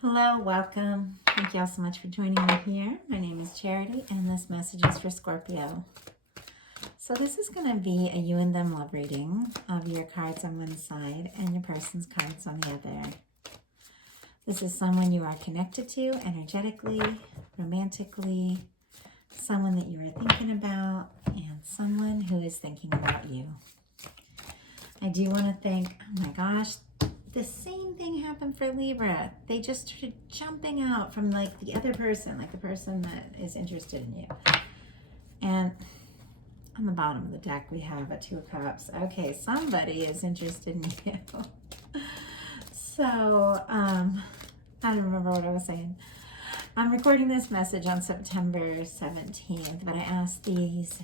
Hello, welcome. Thank you all so much for joining me here. My name is Charity, and this message is for Scorpio. So this is going to be a you and them love reading of your cards on one side and your person's cards on the other. This is someone you are connected to energetically, romantically, someone that you are thinking about, and someone who is thinking about you. I do want to thank, oh my gosh, the same thing happened for Libra. They just started jumping out from like the other person, like the person that is interested in you. And on the bottom of the deck, we have a Two of Cups. Okay, somebody is interested in you. So, I don't remember what I was saying. I'm recording this message on September 17th, but I asked these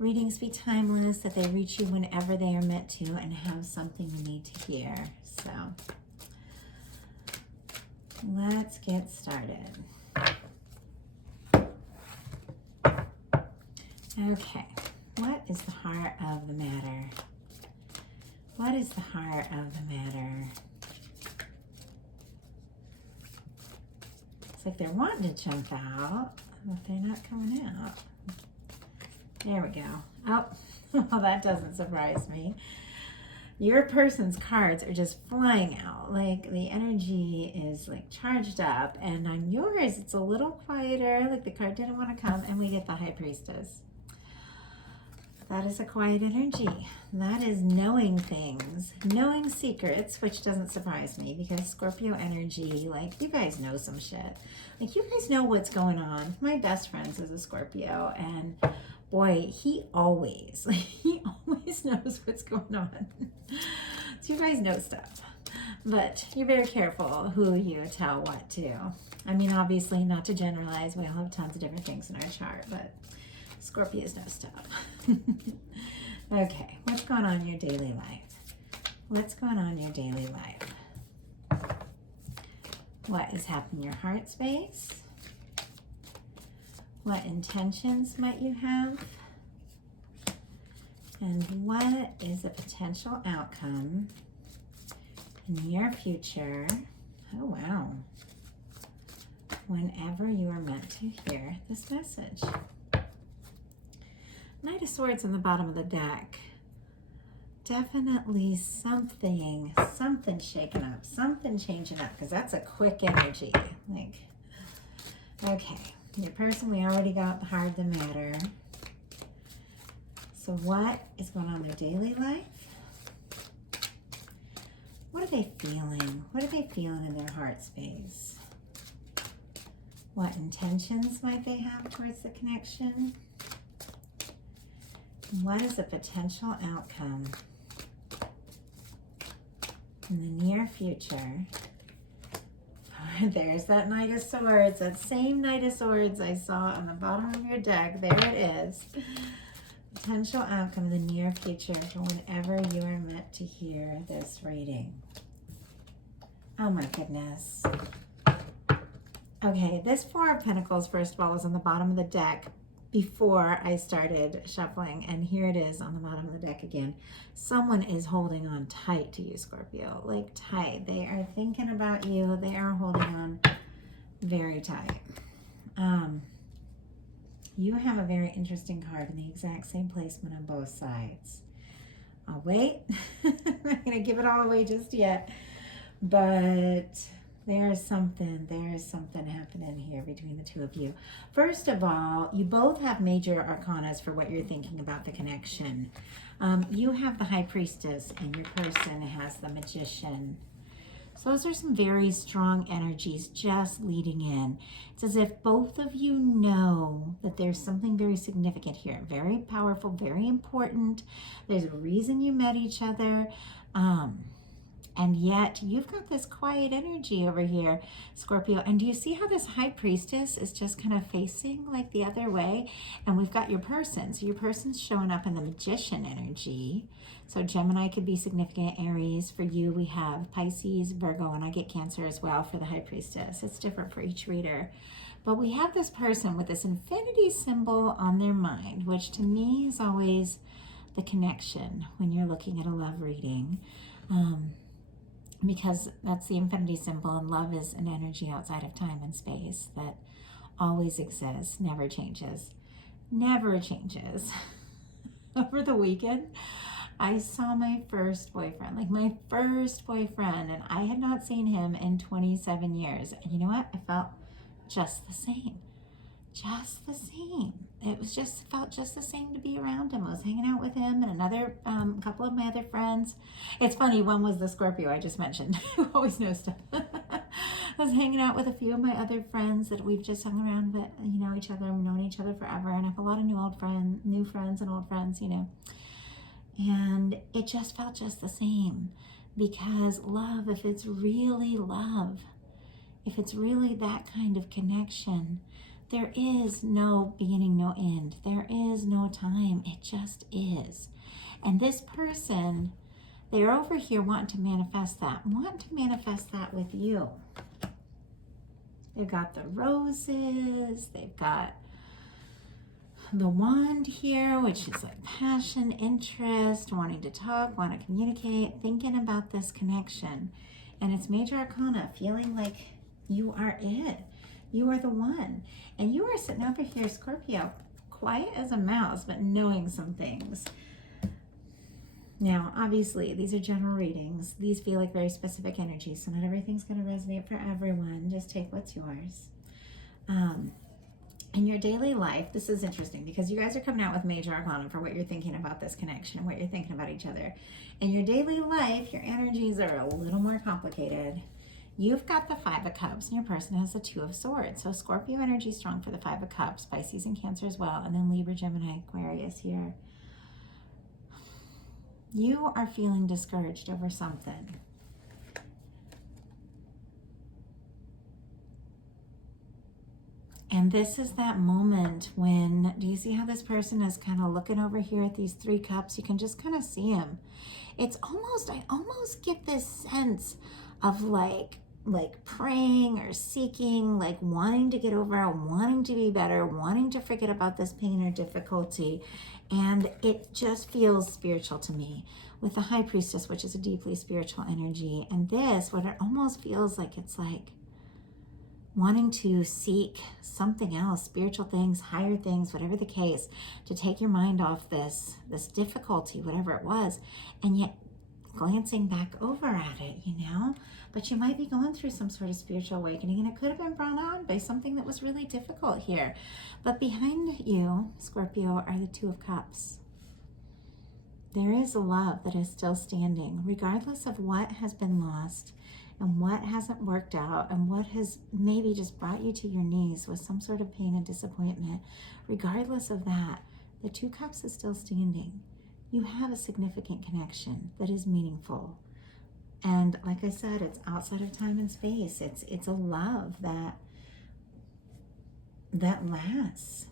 readings be timeless, that they reach you whenever they are meant to, and have something you need to hear. So let's get started. Okay, what is the heart of the matter? What is the heart of the matter? It's like they're wanting to jump out, but they're not coming out. There we go. Oh, well, that doesn't surprise me. Your person's cards are just flying out. Like the energy is like charged up, and on yours, it's a little quieter. Like the card didn't want to come, and we get the High Priestess. That is a quiet energy. That is knowing things, knowing secrets, which doesn't surprise me because Scorpio energy, like you guys know some shit. Like you guys know what's going on. My best friend is a Scorpio, and boy, he always knows what's going on. So you guys know stuff, but you're very careful who you tell what to. I mean, obviously not to generalize. We all have tons of different things in our chart, but Scorpios know stuff. Okay, what's going on in your daily life? What's going on in your daily life? What is happening in your heart space? What intentions might you have? And what is a potential outcome in the near future? Oh, wow. Whenever you are meant to hear this message. Knight of Swords on the bottom of the deck. Definitely something shaking up, something changing up, because that's a quick energy. Like, okay, your person, we already got the heart of the matter. So what is going on in their daily life? What are they feeling? What are they feeling in their heart space? What intentions might they have towards the connection? What is a potential outcome in the near future? There's that Knight of Swords, that same Knight of Swords I saw on the bottom of your deck. There it is. Potential outcome in the near future for whenever you are meant to hear this reading. Oh my goodness. Okay, this Four of Pentacles, first of all, was on the bottom of the deck before I started shuffling, and here it is on the bottom of the deck again. Someone is holding on tight to you, Scorpio, like tight. They are thinking about you. They are holding on very tight. You have a very interesting card in the exact same placement on both sides. I'll wait. I'm not going to give it all away just yet, but there is something happening here between the two of you. First of all, you both have major arcanas for what you're thinking about the connection. You have the High Priestess, and your person has the Magician. So those are some very strong energies just leading in. It's as if both of you know that there's something very significant here, very powerful, very important. There's a reason you met each other. And yet you've got this quiet energy over here, Scorpio. And do you see how this High Priestess is just kind of facing like the other way? And we've got your person. So your person's showing up in the Magician energy. So Gemini could be significant. Aries. For you, we have Pisces, Virgo, and I get Cancer as well for the High Priestess. It's different for each reader. But we have this person with this infinity symbol on their mind, which to me is always the connection when you're looking at a love reading. because that's the infinity symbol, and love is an energy outside of time and space that always exists, never changes. Never changes. Over the weekend, I saw my first boyfriend, and I had not seen him in 27 years. And you know what? I felt just the same. Just the same. Felt just the same to be around him. I was hanging out with him and another couple of my other friends. It's funny, one was the Scorpio I just mentioned, who always knows stuff. I was hanging out with a few of my other friends that we've just hung around with, each other, we've known each other forever, and I have a lot of new friends and old friends, and it just felt just the same, because love, if it's really love, if it's really that kind of connection, there is no beginning, no end. There is no time. It just is. And this person, they're over here wanting to manifest that with you. They've got the roses. They've got the wand here, which is like passion, interest, wanting to talk, want to communicate, thinking about this connection. And it's major arcana, feeling like you are it. You are the one. And you are sitting over here, Scorpio, quiet as a mouse, but knowing some things. Now, obviously, these are general readings. These feel like very specific energies, so not everything's going to resonate for everyone. Just take what's yours. In your daily life, this is interesting because you guys are coming out with major arcana for what you're thinking about this connection, what you're thinking about each other. In your daily life, your energies are a little more complicated. You've got the Five of Cups, and your person has the Two of Swords. So Scorpio energy strong for the Five of Cups, Pisces and Cancer as well, and then Libra, Gemini, Aquarius here. You are feeling discouraged over something. And this is that moment when, do you see how this person is kind of looking over here at these three cups? You can just kind of see him. It's almost, I almost get this sense of like praying or seeking, like wanting to get over it, wanting to be better, wanting to forget about this pain or difficulty. And it just feels spiritual to me with the High Priestess, which is a deeply spiritual energy. And this, what it almost feels like, it's like wanting to seek something else, spiritual things, higher things, whatever the case, to take your mind off this difficulty, whatever it was, and yet glancing back over at it, but you might be going through some sort of spiritual awakening, and it could have been brought on by something that was really difficult here. But behind you, Scorpio, are the Two of Cups. There is a love that is still standing, regardless of what has been lost and what hasn't worked out and what has maybe just brought you to your knees with some sort of pain and disappointment. Regardless of that, the Two Cups is still standing. You have a significant connection that is meaningful. And like I said, it's outside of time and space. It's a love that lasts.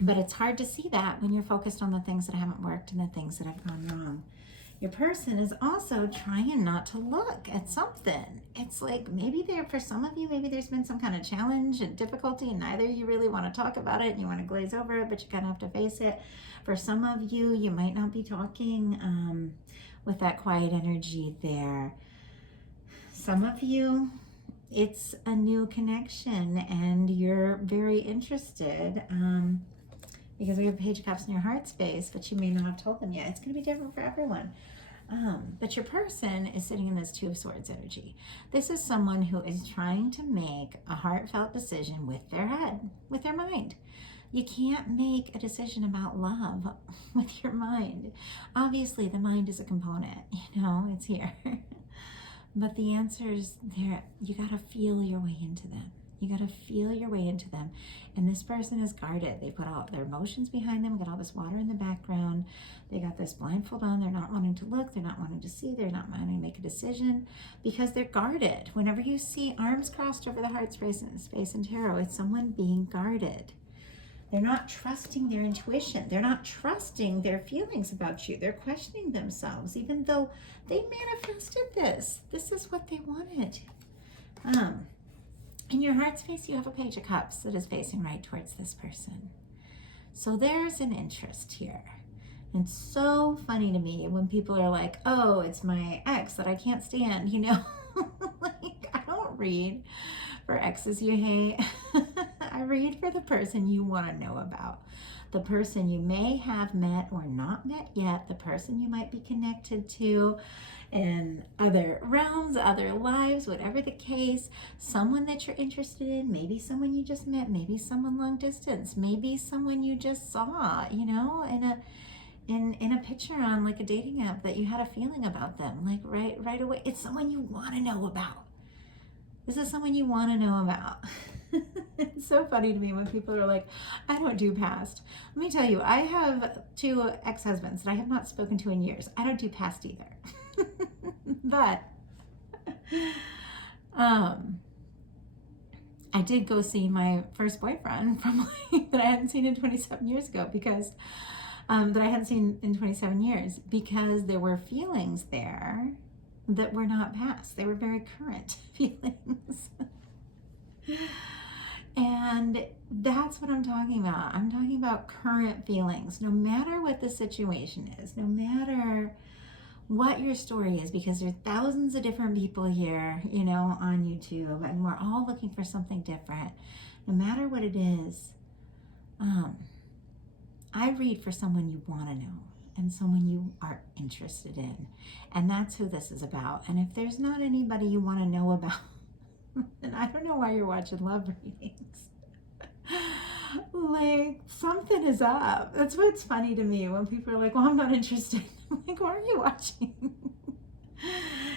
But it's hard to see that when you're focused on the things that haven't worked and the things that have gone wrong. Your person is also trying not to look at something. It's like maybe for some of you, maybe there's been some kind of challenge and difficulty, and neither you really want to talk about it and you want to glaze over it, but you kind of have to face it. For some of you, you might not be talking with that quiet energy there. Some of you, it's a new connection and you're very interested because we have Page of Cups in your heart space, but you may not have told them yet. It's going to be different for everyone. But your person is sitting in this Two of Swords energy. This is someone who is trying to make a heartfelt decision with their head, with their mind. You can't make a decision about love with your mind. Obviously, the mind is a component, it's here. But the answers there, you got to feel your way into them. You got to feel your way into them. And this person is guarded. They put all their emotions behind them, got all this water in the background. They got this blindfold on. They're not wanting to look. They're not wanting to see. They're not wanting to make a decision because they're guarded. Whenever you see arms crossed over the heart space in tarot, it's someone being guarded. They're not trusting their intuition. They're not trusting their feelings about you. They're questioning themselves, even though they manifested this. This is what they wanted. In your heart space, you have a Page of Cups that is facing right towards this person. So there's an interest here. It's so funny to me when people are like, oh, it's my ex that I can't stand, you know? Like, I don't read for exes you hate. I read for the person you want to know about. The person you may have met or not met yet, the person you might be connected to in other realms, other lives, whatever the case, someone that you're interested in, maybe someone you just met, maybe someone long distance, maybe someone you just saw, you know, in a picture on like a dating app that you had a feeling about them, like right away. It's someone you want to know about. This is someone you want to know about. It's so funny to me when people are like, I don't do past. Let me tell you, I have 2 ex-husbands that I have not spoken to in years. I don't do past either. But I did go see my first boyfriend from like, that I hadn't seen in 27 years ago because that I hadn't seen in 27 years because there were feelings there that were not past. They were very current feelings. And that's what I'm talking about. I'm talking about current feelings, no matter what the situation is, no matter what your story is, because there's thousands of different people here, you know, on YouTube, and we're all looking for something different. No matter what it is, I read for someone you want to know and someone you are interested in. And that's who this is about. And if there's not anybody you want to know about, then I don't know why you're watching love readings. Like, something is up. That's what's funny to me when people are like, well, I'm not interested. I'm like, why are you watching?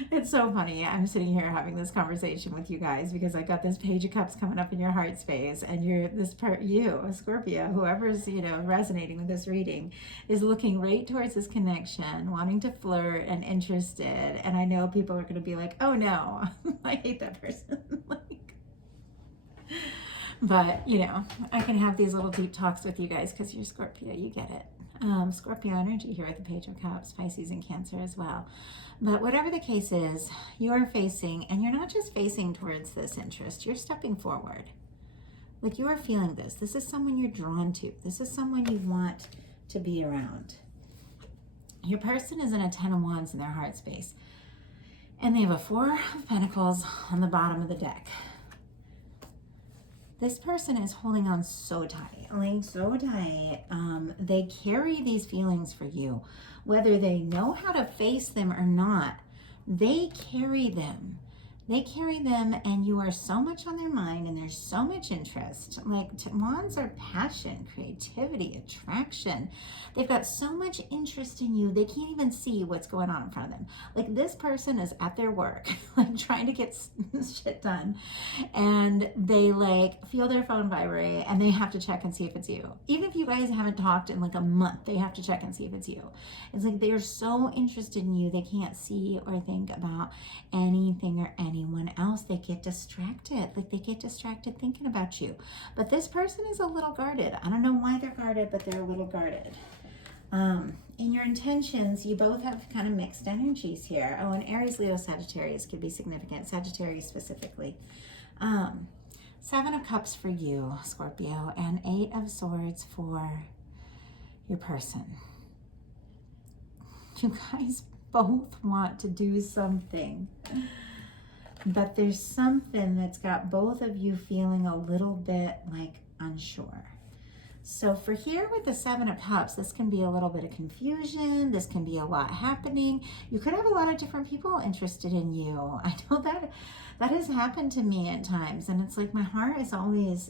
It's so funny. I'm sitting here having this conversation with you guys because I got this Page of Cups coming up in your heart space, and you're you, a Scorpio, whoever's, you know, resonating with this reading, is looking right towards this connection, wanting to flirt and interested. And I know people are going to be like, oh no, I hate that person. Like, but you know, I can have these little deep talks with you guys because you're Scorpio, you get it. Scorpio energy here at the Page of Cups, Pisces and Cancer as well. But whatever the case is, you are facing, and you're not just facing towards this interest, you're stepping forward. Like, you are feeling this. This is someone you're drawn to. This is someone you want to be around. Your person is in a 10 of Wands in their heart space, and they have a 4 of Pentacles on the bottom of the deck. This person is holding on so tight, like so tight. They carry these feelings for you. Whether they know how to face them or not, they carry them. They carry them, and you are so much on their mind, and there's so much interest. Like, Wands are passion, creativity, attraction. They've got so much interest in you, they can't even see what's going on in front of them. Like, this person is at their work, like trying to get shit done, and they like feel their phone vibrate, and they have to check and see if it's you. Even if you guys haven't talked in like a month, they have to check and see if it's you. It's like they're so interested in you, they can't see or think about anything or anyone else. They get distracted. Like, they get distracted thinking about you. But this person is a little guarded. I don't know why they're guarded, but they're a little guarded. In your intentions, you both have kind of mixed energies here. Oh, and Aries, Leo, Sagittarius could be significant. Sagittarius specifically. 7 of Cups for you, Scorpio, and 8 of Swords for your person. You guys both want to do something, but there's something that's got both of you feeling a little bit like unsure. So for here with the 7 of Cups, this can be a little bit of confusion. This can be a lot happening. You could have a lot of different people interested in you. I know that has happened to me at times, and it's like my heart is always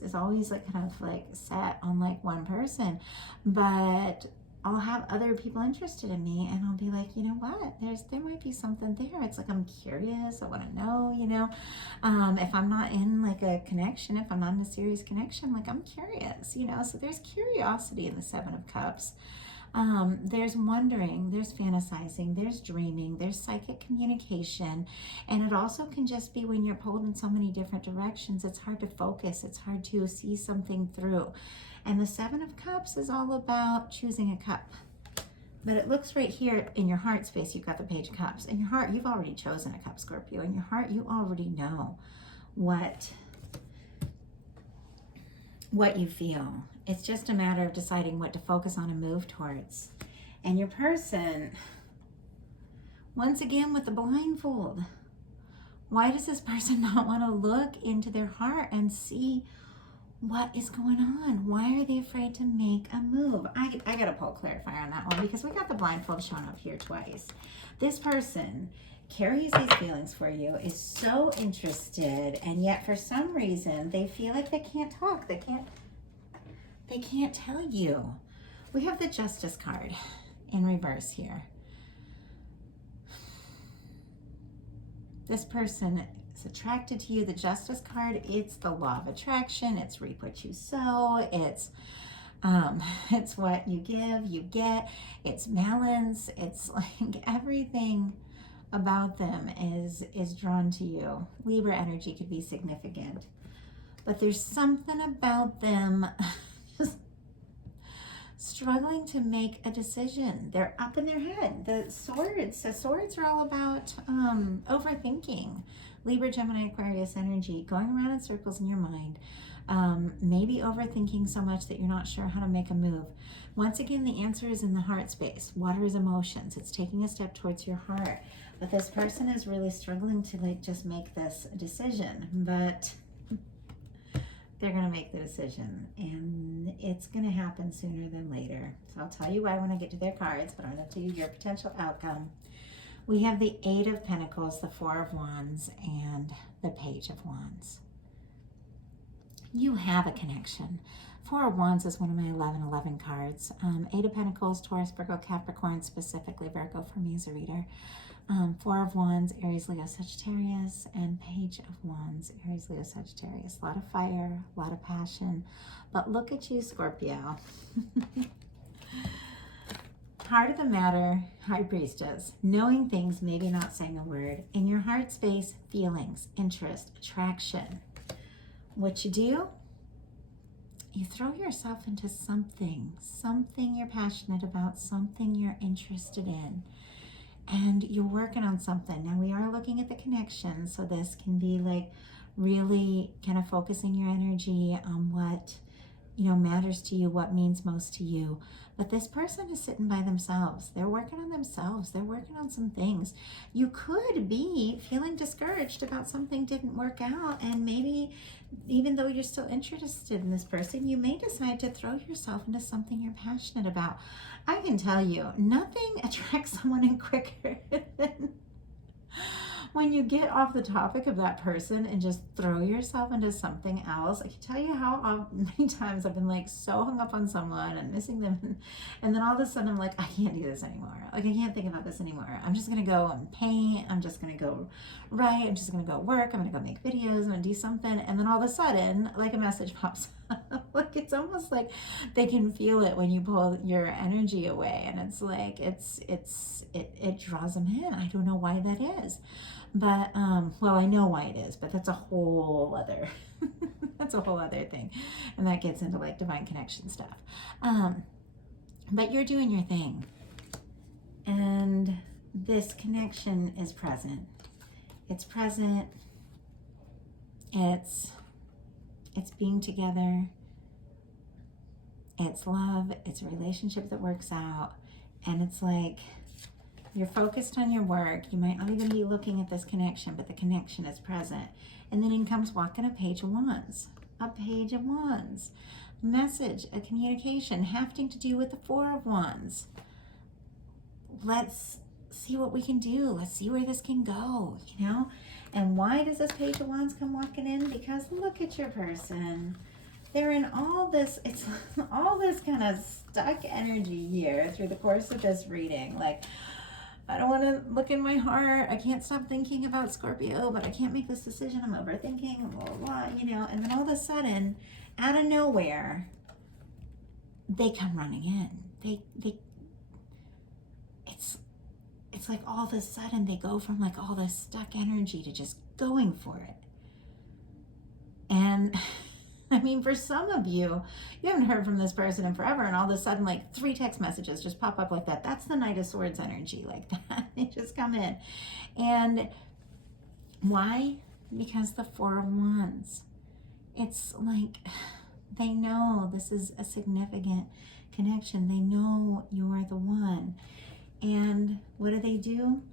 like kind of like set on like one person, but I'll have other people interested in me, and I'll be like, you know what, there might be something there. It's like, I'm curious, I want to know, you know, if I'm not in like a connection, if I'm not in a serious connection, like, I'm curious, you know. So there's curiosity in the 7 of Cups. There's wondering, there's fantasizing, there's dreaming, there's psychic communication, and it also can just be when you're pulled in so many different directions, it's hard to focus, it's hard to see something through. And the 7 of Cups is all about choosing a cup. But it looks right here in your heart space, you've got the Page of Cups. In your heart, you've already chosen a cup, Scorpio. In your heart, you already know what you feel. It's just a matter of deciding what to focus on and move towards. And your person, once again with the blindfold, why does this person not want to look into their heart and see what is going on? Why are they afraid to make a move? I got to pull a clarifier on that one because we got the blindfold showing up here twice. This person carries these feelings for you, is so interested, and yet for some reason they feel like they can't talk. They can't tell you. We have the Justice card in reverse here. This person is attracted to you. The Justice card, it's the law of attraction. It's reap what you sow. It's what you give, you get. It's balance. It's like everything about them is drawn to you. Libra energy could be significant, but there's something about them just struggling to make a decision. They're up in their head. The swords are all about overthinking. Libra, Gemini, Aquarius energy, going around in circles in your mind. Maybe overthinking so much that you're not sure how to make a move. Once again, the answer is in the heart space. Water is emotions. It's taking a step towards your heart. But this person is really struggling to like just make this decision. But they're going to make the decision, and it's going to happen sooner than later. So I'll tell you why when I get to their cards, but I'm going to tell you your potential outcome. We have the Eight of Pentacles, the Four of Wands, and the Page of Wands. You have a connection. Four of Wands is one of my 1111 cards. Eight of Pentacles, Taurus, Virgo, Capricorn, specifically Virgo for me as a reader. Four of Wands, Aries, Leo, Sagittarius, and Page of Wands, Aries, Leo, Sagittarius. A lot of fire, a lot of passion. But look at you, Scorpio. Heart of the matter, High Priestess. Knowing things, maybe not saying a word. In your heart space, feelings, interest, attraction. What you do? You throw yourself into something you're passionate about, something you're interested in. And you're working on something. Now we are looking at the connection, so this can be like really kind of focusing your energy on what matters to you, what means most to you. But this person is sitting by themselves. They're working on themselves. They're working on some things. You could be feeling discouraged about something didn't work out, and maybe even though you're still interested in this person, you may decide to throw yourself into something you're passionate about. I can tell you, nothing attracts someone in quicker than when you get off the topic of that person and just throw yourself into something else. I can tell you how many times I've been like so hung up on someone and missing them, and then all of a sudden I'm like, I can't do this anymore. Like, I can't think about this anymore. I'm just gonna go and paint. I'm just gonna go write. I'm just gonna go work. I'm gonna go make videos. I'm gonna do something, and then all of a sudden, like, a message pops up. Like, it's almost like they can feel it when you pull your energy away, and it's like it draws them in. I don't know why that is. But, well, I know why it is, but that's a whole other, that's a whole other thing. And that gets into like divine connection stuff. But you're doing your thing. And this connection is present. It's present. It's being together. It's love. It's a relationship that works out. And it's like, you're focused on your work. You might not even be looking at this connection, but the connection is present. And then in comes walking a Page of Wands. A Page of Wands. Message, a communication, having to do with the Four of Wands. Let's see what we can do. Let's see where this can go, And why does this Page of Wands come walking in? Because look at your person. They're in all this, it's all this kind of stuck energy here through the course of this reading. Like, I don't want to look in my heart. I can't stop thinking about Scorpio, but I can't make this decision. I'm overthinking, blah, blah, blah, And then all of a sudden, out of nowhere, they come running in. It's like all of a sudden they go from like all this stuck energy to just going for it. And I mean, for some of you, you haven't heard from this person in forever, and all of a sudden, like 3 text messages just pop up like that. That's the Knight of Swords energy, like that. They just come in. And why? Because the Four of Wands. It's like they know this is a significant connection. They know you're the one. And what do?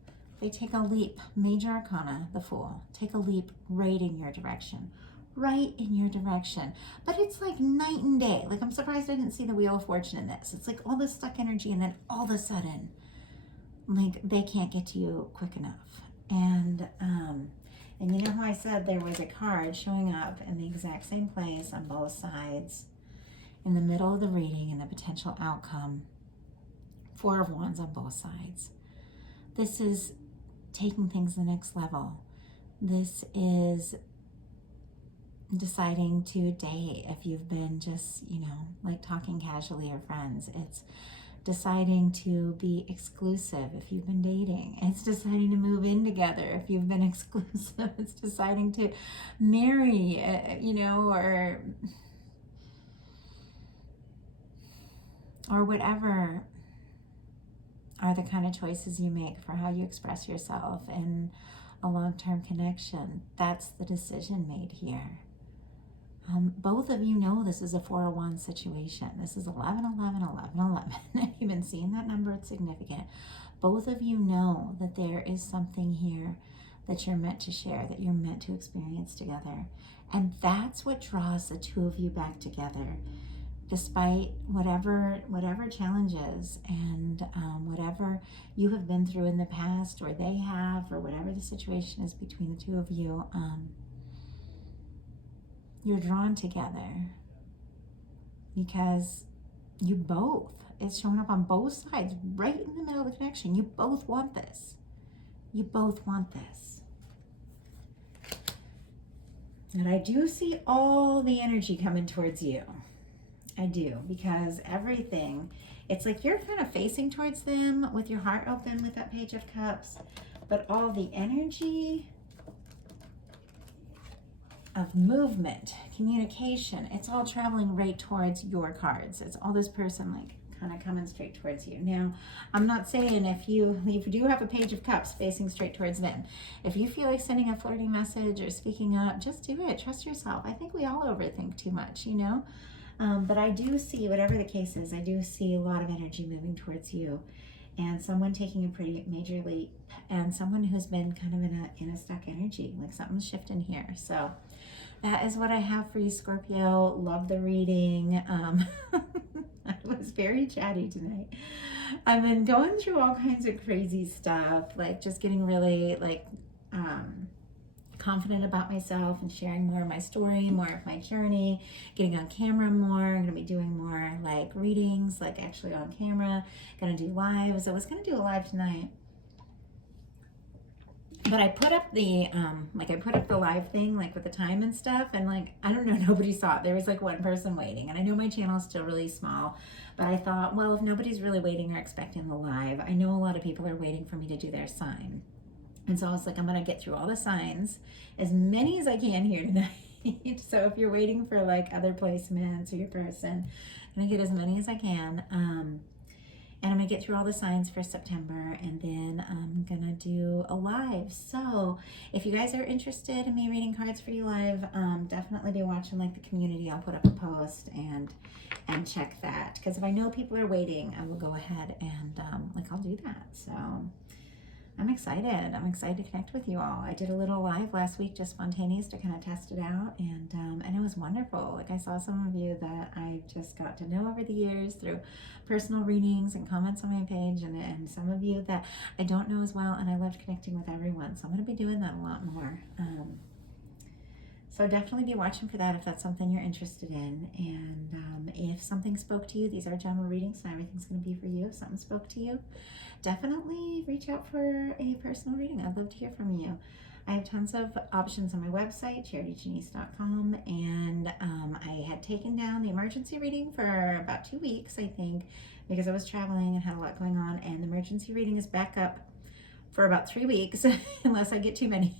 They take a leap. Major Arcana, the Fool. Take a leap right in your direction. Right in your direction. But it's like night and day. Like, I'm surprised I didn't see the Wheel of Fortune in this. It's like all this stuck energy, and then all of a sudden, like, they can't get to you quick enough. And you know how I said there was a card showing up in the exact same place on both sides, in the middle of the reading and the potential outcome. 4 of Wands on both sides. This is taking things to the next level. This is deciding to date if you've been just, like talking casually or friends. It's deciding to be exclusive if you've been dating. It's deciding to move in together if you've been exclusive. It's deciding to marry, or whatever are the kind of choices you make for how you express yourself in a long-term connection. That's the decision made here. Both of you know this is a 4 of Wands situation. This is 11, 11, 11, 11. If you've been seeing that number, it's significant. Both of you know that there is something here that you're meant to share, that you're meant to experience together. And that's what draws the two of you back together. Despite whatever challenges and whatever you have been through in the past, or they have, or whatever the situation is between the two of you, you're drawn together because you both, it's showing up on both sides, right in the middle of the connection. You both want this. You both want this. And I do see all the energy coming towards you. I do, because everything, it's like you're kind of facing towards them with your heart open with that Page of Cups, but all the energy of movement, communication, it's all traveling right towards your cards. It's all this person like kind of coming straight towards you. Now, I'm not saying if you do have a Page of Cups facing straight towards them, if you feel like sending a flirty message or speaking up, just do it. Trust yourself. I think we all overthink too much, but I do see, whatever the case is, I do see a lot of energy moving towards you, and someone taking a pretty major leap, and someone who's been kind of in a stuck energy, like something's shifting here. So that is what I have for you, Scorpio. Love the reading. I was very chatty tonight. I've been going through all kinds of crazy stuff, like just getting really confident about myself and sharing more of my story, more of my journey, getting on camera more. I'm going to be doing more like readings, like actually on camera. Going to do lives. I was going to do a live tonight, but I put up the live thing, like with the time and stuff, and like, I don't know, nobody saw it. There was like one person waiting, and I know my channel is still really small, but I thought, well, if nobody's really waiting or expecting the live, I know a lot of people are waiting for me to do their sign. And so I was like, I'm going to get through all the signs, as many as I can here tonight. So if you're waiting for like other placements or your person, I'm going to get as many as I can. And I'm going to get through all the signs for September, and then I'm going to do a live. So if you guys are interested in me reading cards for you live, definitely be watching like the community. I'll put up a post and check that. Because if I know people are waiting, I will go ahead and I'll do that. So I'm excited. I'm excited to connect with you all. I did a little live last week, just spontaneous, to kind of test it out, and it was wonderful. Like, I saw some of you that I just got to know over the years through personal readings and comments on my page, and some of you that I don't know as well, and I loved connecting with everyone. So I'm going to be doing that a lot more. So definitely be watching for that if that's something you're interested in. And if something spoke to you, these are general readings, so everything's going to be for you. If something spoke to you, definitely reach out for a personal reading. I'd love to hear from you. I have tons of options on my website, charityjanice.com, and I had taken down the emergency reading for about 2 weeks, I think, because I was traveling and had a lot going on, and the emergency reading is back up for about 3 weeks, unless I get too many.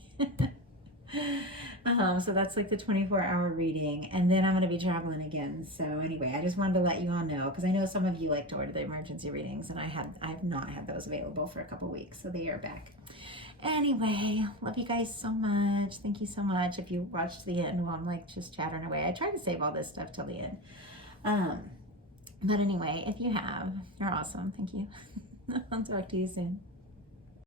So that's like the 24-hour reading, and then I'm going to be traveling again. So anyway, I just wanted to let you all know, because I know some of you like to order the emergency readings, and I have not had those available for a couple weeks, so they are back. Anyway, love you guys so much. Thank you so much. If you watched the end while I'm like just chattering away, I try to save all this stuff till the end. But anyway, if you have, you're awesome. Thank you. I'll talk to you soon.